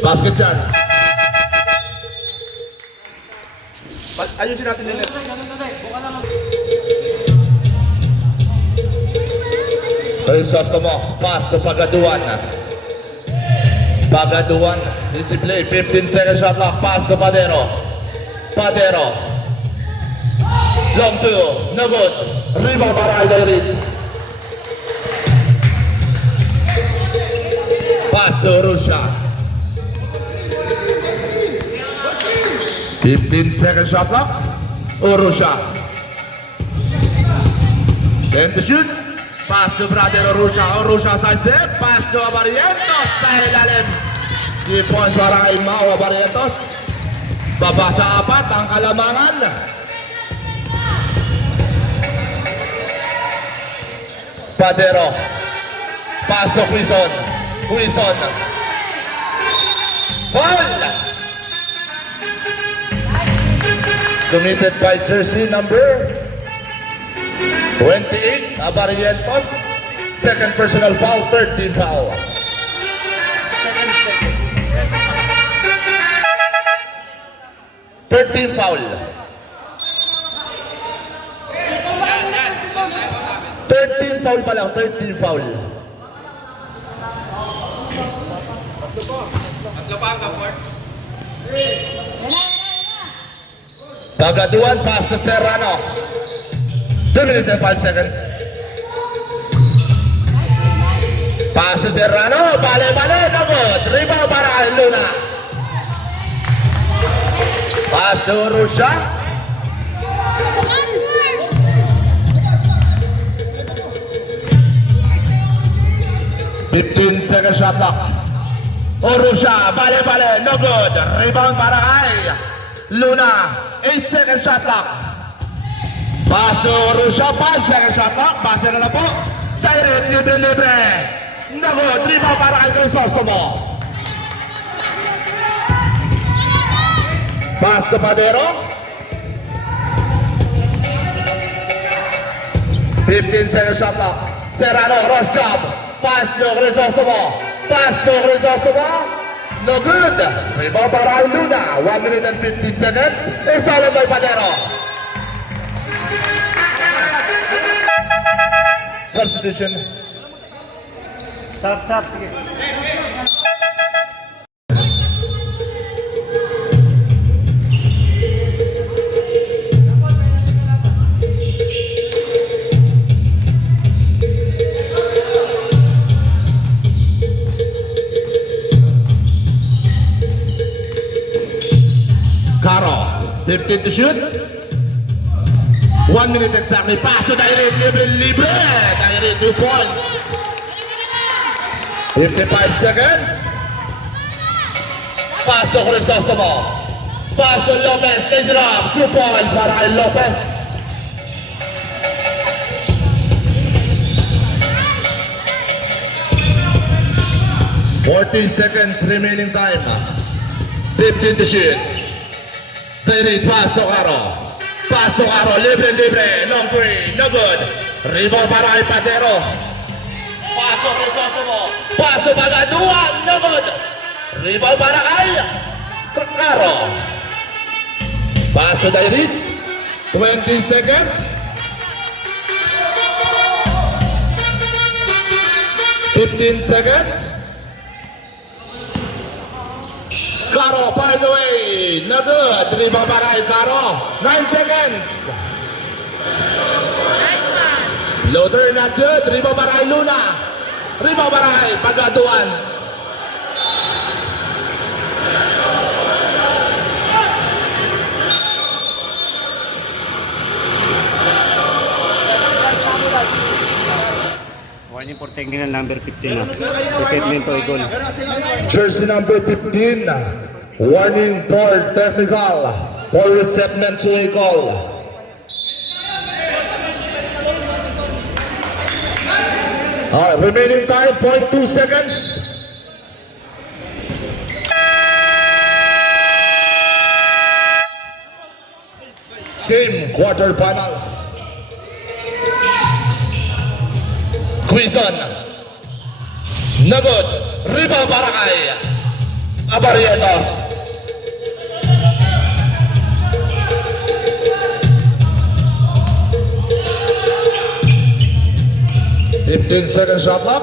Basket dyan. Ayusin natin yung net. Crisostomo, pass to Pagaduan. Pagaduan, easy play, 15 second shot clock, pass to Padero. Padero. Long two, no good. Rebound para kay Dairit. Pass to Urusha. 15 second shot clock. Urusha. Then to shoot. Pass to brother Orusha. Orusha side step. Pass to Barrientos sa ilalim. 3 points para kay Mau Barrientos. Baba sa 4 ang Kalamangan. Padero. Pass to Quizon. Quizon. Foul! Committed by jersey number 28, Barrientos. Second personal foul, 13 foul. Second. 13 foul. 13 foul pa lang, 13 foul. Kagaduan, pass to Serrano. 2 minutes and 5 seconds. Pass to Serrano, bale, no good. Rebound para kay Luna. Pass to Russia. 15 second shot clock. Orusha, bale, no good. Rebound para kay Luna. 8 second shot clock. Pass to Orusha, 5 second shot clock. Base na po. Direct, libre. No good. Rebound para kay Crisostomo. Pass to Padero. 15 second shot clock. Serrano, cross job. Pass to Crisostomo. No good. Rebound para kay Luna. 1 minute and 15 seconds. Stolen by Padero. Substitution. Stop, sige. Caro, 15 to shoot. 1 minute exactly. Pass to Dairi, libre. Dairi, 2 points. 55 seconds. Pass to Crisostomo. Pass to Lopez. Lays it up. 2 points para kay Lopez. $40 seconds remaining time. 15 to shoot. Dairi, pass to Caro. Libre, long three, no good. Rebound para kay Padero. Paso Crisostomo. Paso Bagaduan, no good. Rebound para kay Caro. Paso Dairit. 20 seconds. 15 seconds. Caro fires away. No good. Rebound para kay Caro. 9 seconds. Loader not good. Rebound para kay Luna. Rebound para kay Pagaduan. Warning for technical number 15 na. Resetmento goal. Jersey number 15. Warning for technical. For resetment to a goal. Alright, remaining time, 0.2 seconds. Game quarterfinals. Quizon. No good. Rebound para kay Barrientos. $15 second shot clock.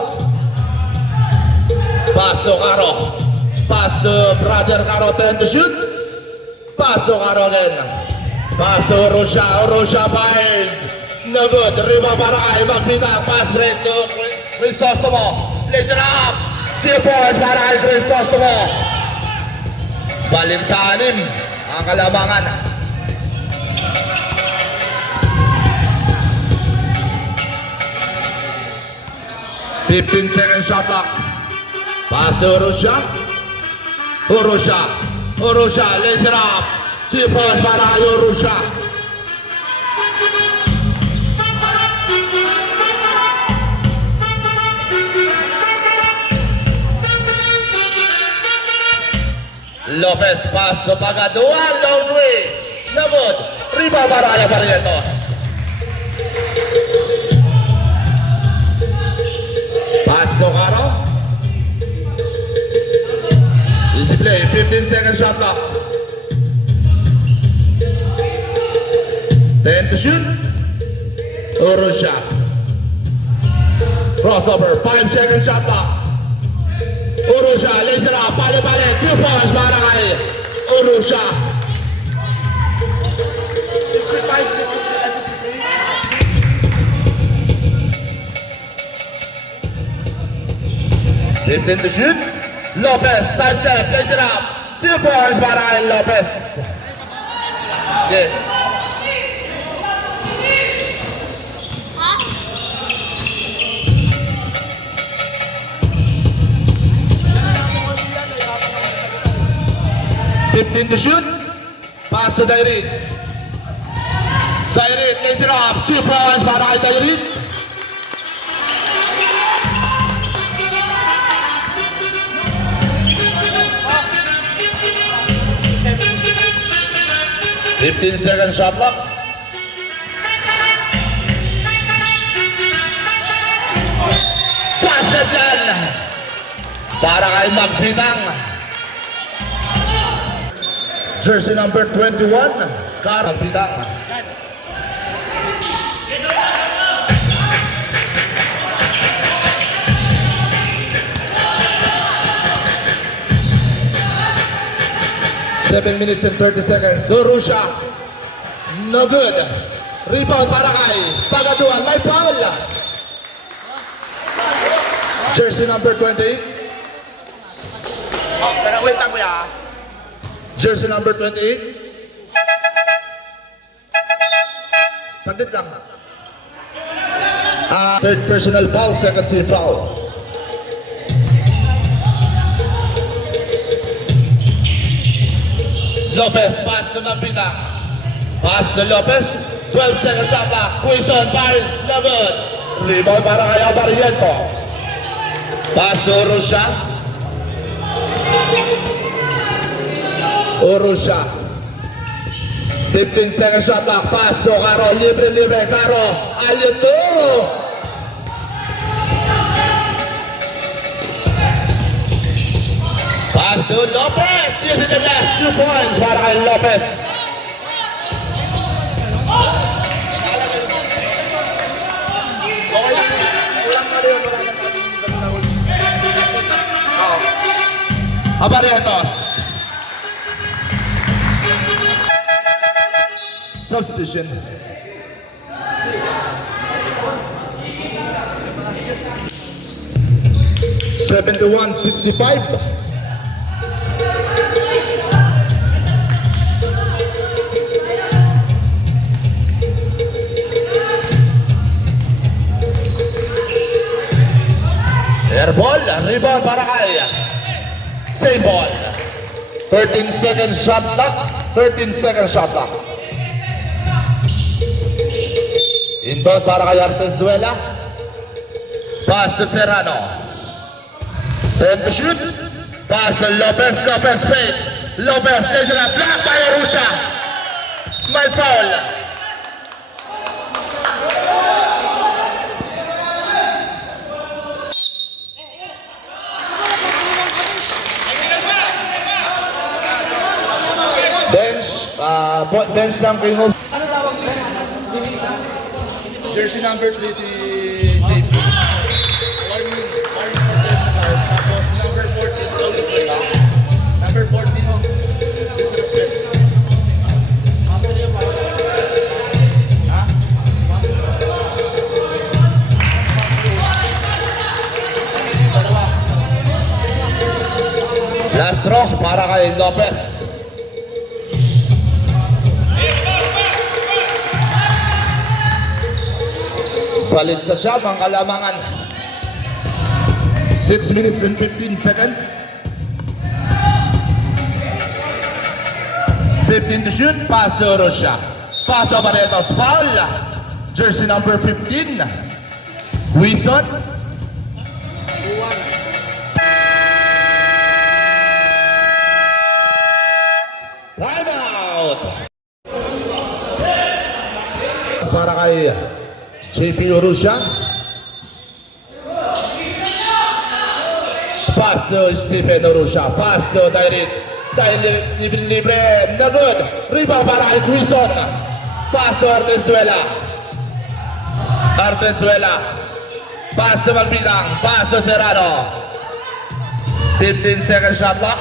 Pass to Caro. Pass to brother Caro, 10 to shoot. Pass to Caro again. Pass to Orusha fires. No good. Rebound para kay Magbita. Pass break to Crisostomo. Lays it up. 0 points para kay Crisostomo. Balik sa 6 ang Kalamangan. 15-second shot clock. Pass to Urusha. Urusha, lays it up. 2 points para kay Urusha. Lopez pass to Pagadua, long way. No good. Rebound para kay Barrientos. Pass to Caro. Easy play, 15-second shot clock. 10 to shoot. Urusha. Crossover, 5-second shot clock. Urusha, lays it up, pali, 2 points para kay Urusha. 15 to shoot. Lopez, sidestep, lays it up. 2 points para kay Lopez. Okay. Fifteen to shoot. Pass to Dairit. Dairit lays it up. 2 points para kay Dairit. Fifteen-second shot clock. Pass na dyan. Para kay Magbitang. Jersey number 21, Carl Magbitang. Seven minutes and 30 seconds. Urusha. No good. Rebound para kay Pagaduan. May foul. Jersey number 28. Wait lang kuya. Jersey number 28. Sandit lang. Third personal foul, second team foul. Lopez, pass to Magbitang. Pass to Lopez. 12-second shot clock. Quezon, Paris, no good. Rebound para kay Barrientos. Pass to Urusha. Urusha. 15-second shot clock. Pass to Caro. Libre. Caro. Alito. Pass to Lopez. Using the last 2 points para kay Lopez. Ulang ka rin. Barrientos. Substitution. (71-65). Airball, rebound para kay save ball. 13-second shot clock. 13-second shot clock. Inbound para kay Artezuela. Pass to Serrano. 10 to shoot. Pass to Lopez. Lopez fade. Lopez lays it up. Blocked by Urusha. May foul. Bench lang King of Jersey number 3 si Dave. Warning for death na card. Tapos number 14 Tony Bola. Number 14 disrespect. Ha? last throw para kay Lopez. Balik sa siyam ang kalamangan. 6 minutes and 15 seconds. 15 to shoot. Paso Russia. Paso Barrientos. Foul. Jersey number 15. Wilson. Time out. Para kay JP Urusha. Pass to Stephen Urusha. Pass to Direct. Libre. No good. Rebound para kay Wilson. Pass to Artezuela. Pass to Magbilang. Pass to Serrano. 15-second shot clock.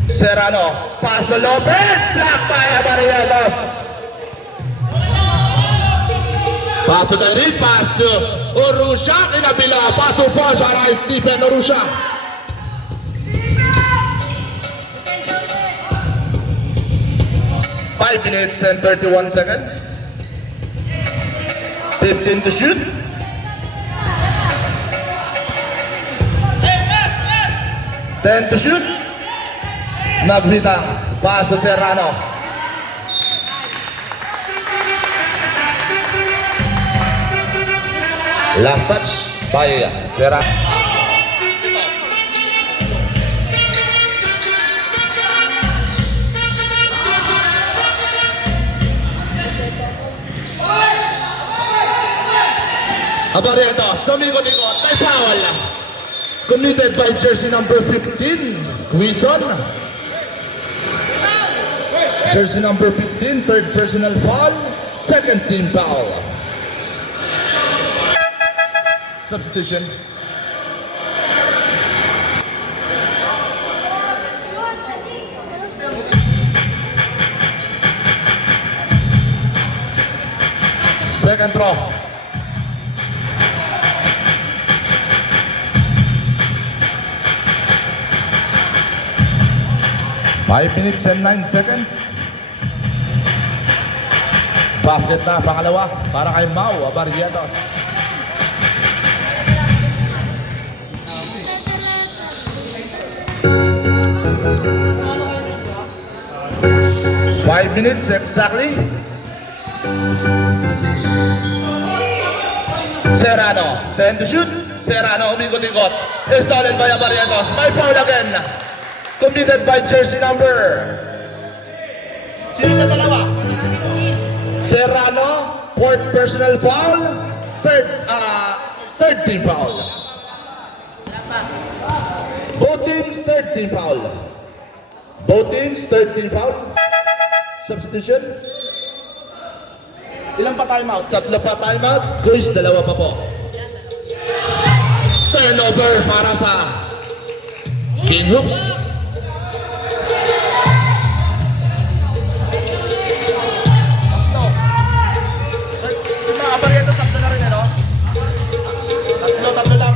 Serrano. Pass to Lopez. Block by Barrientos. Pass to Direct. Pass to Urusha. Kinabila. Pass to Paul para kay Stephen Urusha. Five minutes and 31 seconds. 15 to shoot. 10 to shoot. Magbitang. Paso Serrano. Last touch by Serrano. Barrientos, sumikot-ikot, may foul. Committed by jersey number 15, Wilson. Jersey number 15, third personal foul, second team foul. Substitution. Second throw. 5 minutes and 9 seconds. Basket na, pangalawa para kay Mau Barrientos. Five minutes exactly. Serrano, 10 to shoot. Serrano, umikot-ikot. Stolen by Barrientos. May foul again. Completed by jersey number. Sino sa dalawa? Serrano, fourth personal foul, third team foul. Both teams, third team foul. Both teams, third team foul. Substitution. Ilan pa timeout? Tatlo pa timeout. Chris, dalawa pa po. Turnover para sa King Hoops. Tatlo lang.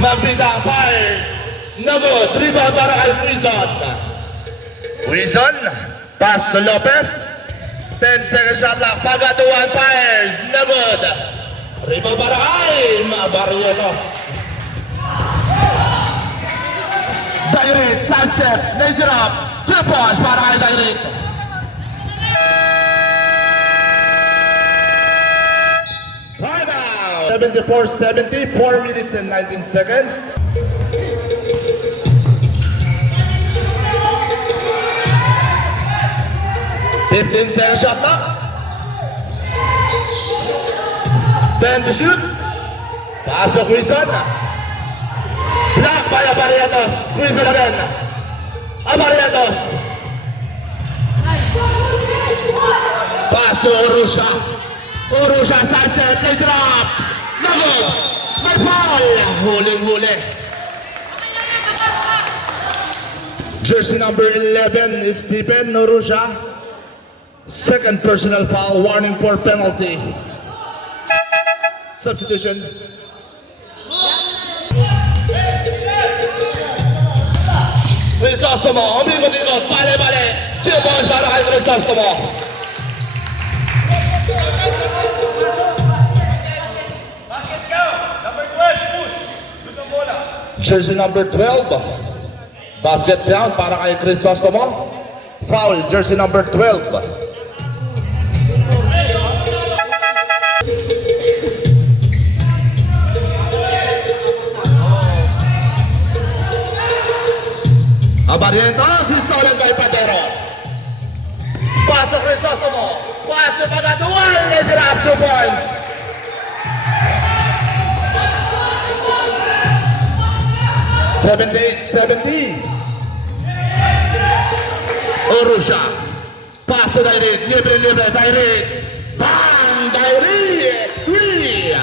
Magbitang fires. No good. Rebound para kay Wilson. Wilson. Pass to Lopez. 10-second shot lang. Pagatuan fires. No good. Rebound para kay Barrientos. Direct. Side step. Laser up. 2 points para kay Direct. 74-70, 4 minutes and 19 seconds. Second shot clock. 10 to shoot. Pasok Wilson. Block by Barrientos. Squeeze again. Barrientos. Paso Urusha. Urusha side step. Place it up. Nago. May foul. Huling-huli. Jersey number 11 is Stephen Urusha. Second personal foul. Warning for penalty. Substitution. Crisostomo, umikot-ikot, bale-bale. 2 points para kay Crisostomo. Jersey number 12. Basket count para kay Crisostomo. Foul, jersey number 12. Abarientos, stolen by Padero. Pasok Crisostomo. Pasok Pagaduan. Let's up 2 points. $78-70. Orusha. Paso Dairit. Libre. Dairit. Bang! Dairit. 3.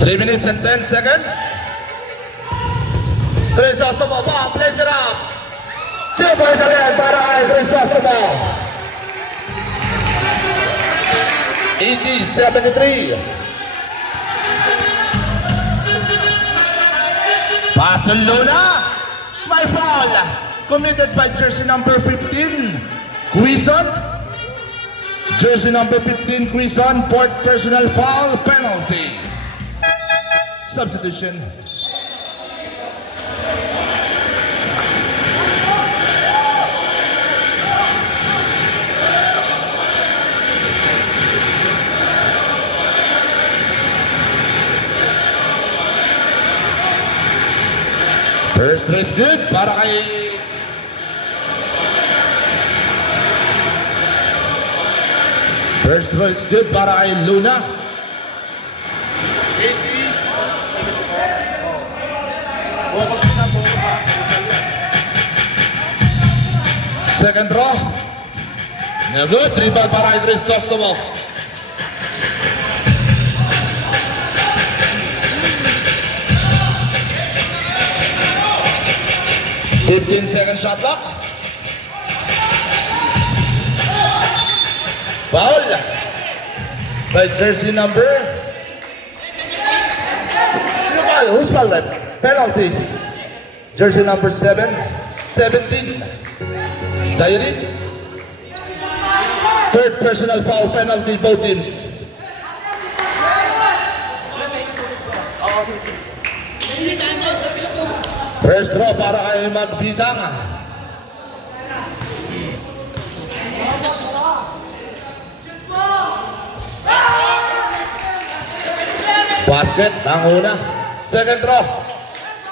Three minutes and 10 seconds. Crisostomo, bang, place it up. 2 points again para kay Crisostomo. 80-73. Pasol Luna. My foul. Committed by jersey number 15, Quizon. Jersey number 15, Quizon. Fourth personal foul penalty. Substitution. First race good para kay First race good para kay Luna. Second draw. No good. Rebound para kay Crisostomo. Second shot clock. Foul by jersey number. Sino foul? Who's foul that? Penalty. Jersey number 17. Dairit. Third personal foul penalty, both teams. First draw para kay Magbitang. Basket, ang una. Second draw.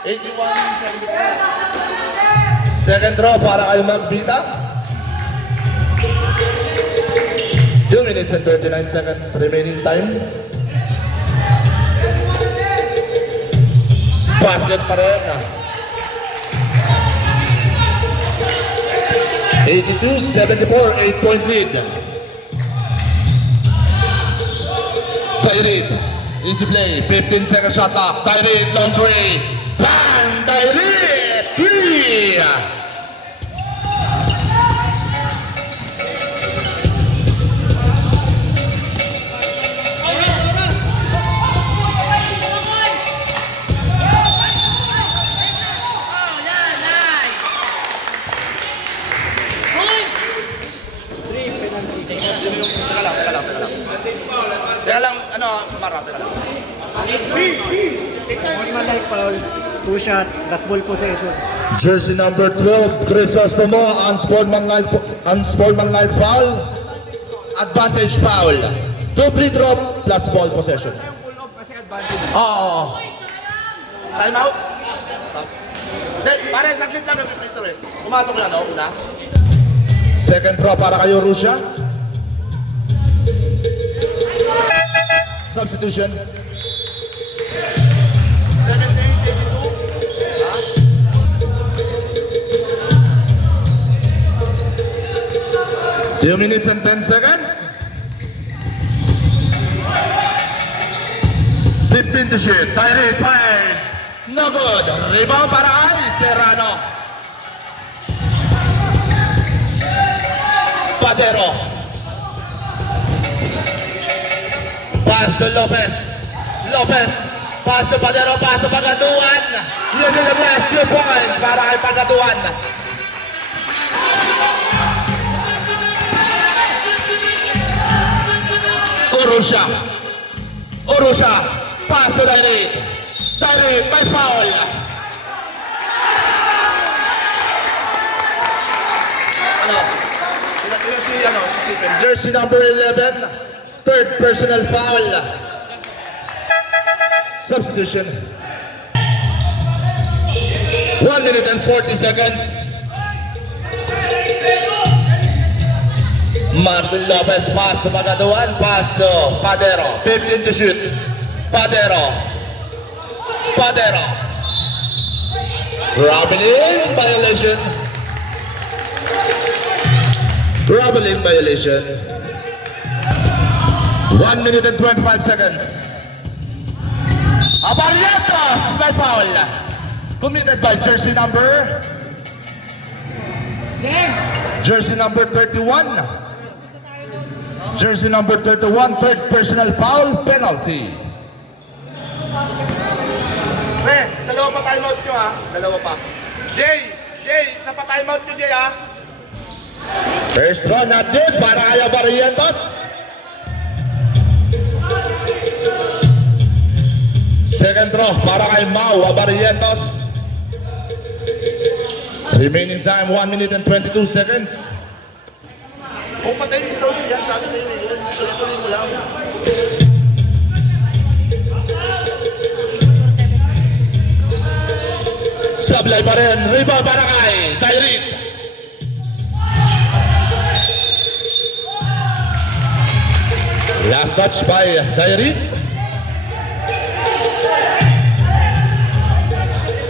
81-74. Second draw para kay Magbitang. 2 minutes and 39 seconds remaining time. Basket pa rin. 82-74, 8-point lead. Dairit, easy play, 15 second shot clock. Dairit, long three. Bang! Dairit, 3. Teka lang, Mara, teka lang. Formal light foul, 2 shot, last ball possession. Jersey number 12, Crisostomo, unsportsmanlike foul, advantage foul. 2 free throw plus ball possession. Pull off kasi advantage. Oo. Time out? Hindi, pare, saklit lang ang free throw eh. Pumasok lang, no? Una. Second throw para kayo, Russia. Substitution. 2 minutes and 10 seconds. 15 to shoot. Dairit fires. No good. Rebound para ay Serrano. Padero. Pass to Lopez. Pass to Padero. Pass to Pagatuan. Using the last 2 points para kay Pagatuan. Orusha. Orusha. Pass to Direct. Direct, may foul. Stephen. Jersey number 11. Third personal foul. Substitution. 1 minute and 40 seconds. Martin Lopez pass to Magaduan, pass to Padero, 15 to shoot. Padero. Padero. Traveling violation. Traveling violation. 1 minute and 25 seconds. Abarientos by foul. Committed by jersey number 31. Jersey number 31, third personal foul, penalty. Pre, dalawa pa timeout nyo ha. Dalawa pa. Jay, isa pa timeout nyo Jay ha. First throw, not good para kay Abarientos. Second throw para kay Mau Abarientos. Remaining time 1 minute and 22 seconds. Kung patayin yung sounds yan, sabi sa'yo eh. Tuloy mo lang. Sablay pa rin, rebound para kay Tyreek. Last touch by Tyreek.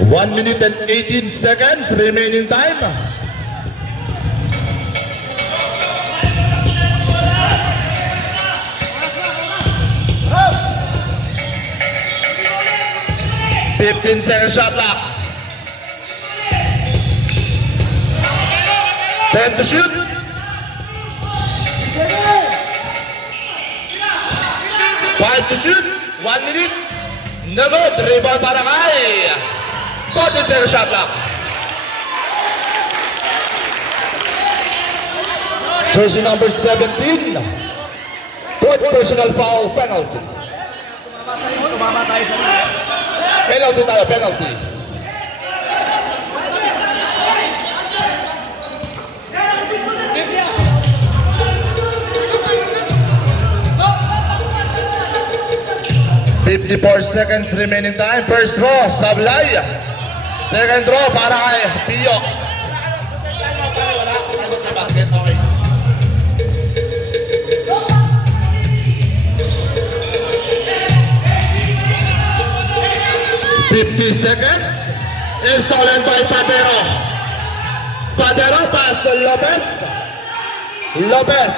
1 minute and 18 seconds remaining time. $15 shot clock. 10 to shoot. 5 to shoot. 1 minute. No good. Rebound para kay 40 shot clock. Jersey number 17. Third personal foul penalty. Penalty tayo, penalty. $54 seconds remaining time. First throw, Sablay. Second throw para kay Pio. Basket, okay. 50 seconds. Is stolen by Padero. Padero pass to Lopez. Lopez.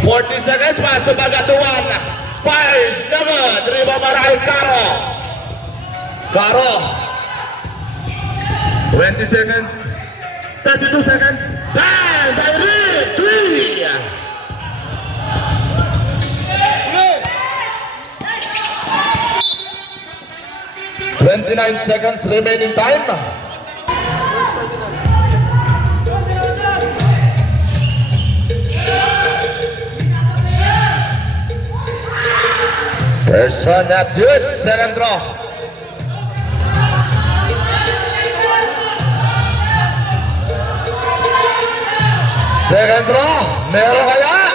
40 seconds pass to Magaduan. Fires. No good. Rebound para kay Caro. Caro. 20 seconds. 32 seconds. Bang! By Reed. 3. 29 seconds remaining time. First one not good. Second draw. Second draw. Meron kaya?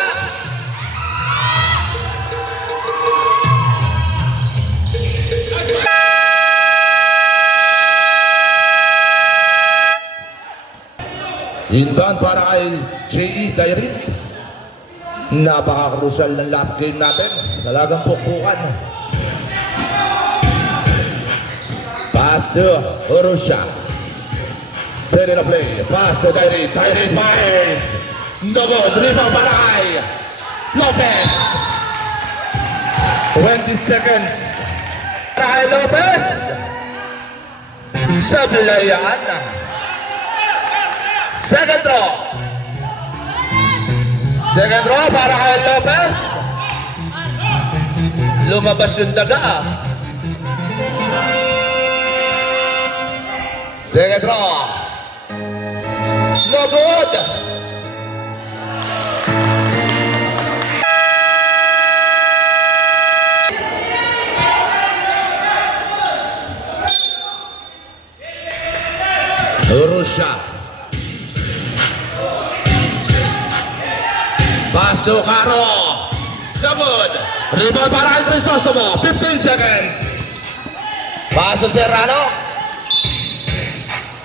Inbound para kay J.E. Dairit. Napaka-crucial ng last game natin. Talagang pukpukan. Pass to Orusha. Set in a play. Pass to Dairit. Dairit fires. No good. Rebound para kay Lopez. 20 seconds. Para kay Lopez. Sablayan. Second throw. Second throw para kay Lopez. Lumabas yung daga. Second throw. No good. Paso Caro. Good. Rebound para kay Crisostomo. 15 seconds. Paso Serrano.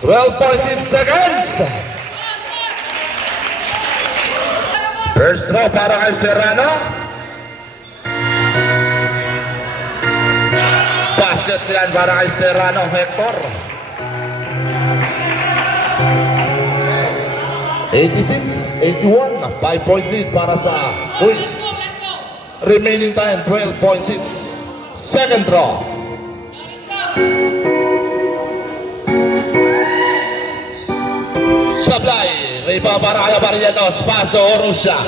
12.6 seconds. First throw para kay Serrano. Basket yan para kay Serrano, Hector. 86-81, 5-point lead para sa Quiz. Remaining time, 12.6. Second draw. Supply, rebound para kay Barrientos, paso Orusha.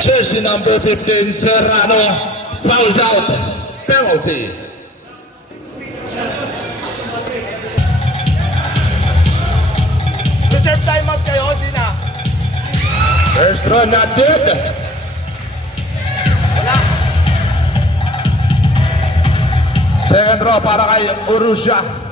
Jersey number 15, Serrano, fouled out, penalty. Reserve timeout kayo, hindi na. First run not good. Second draw para kay Urusha.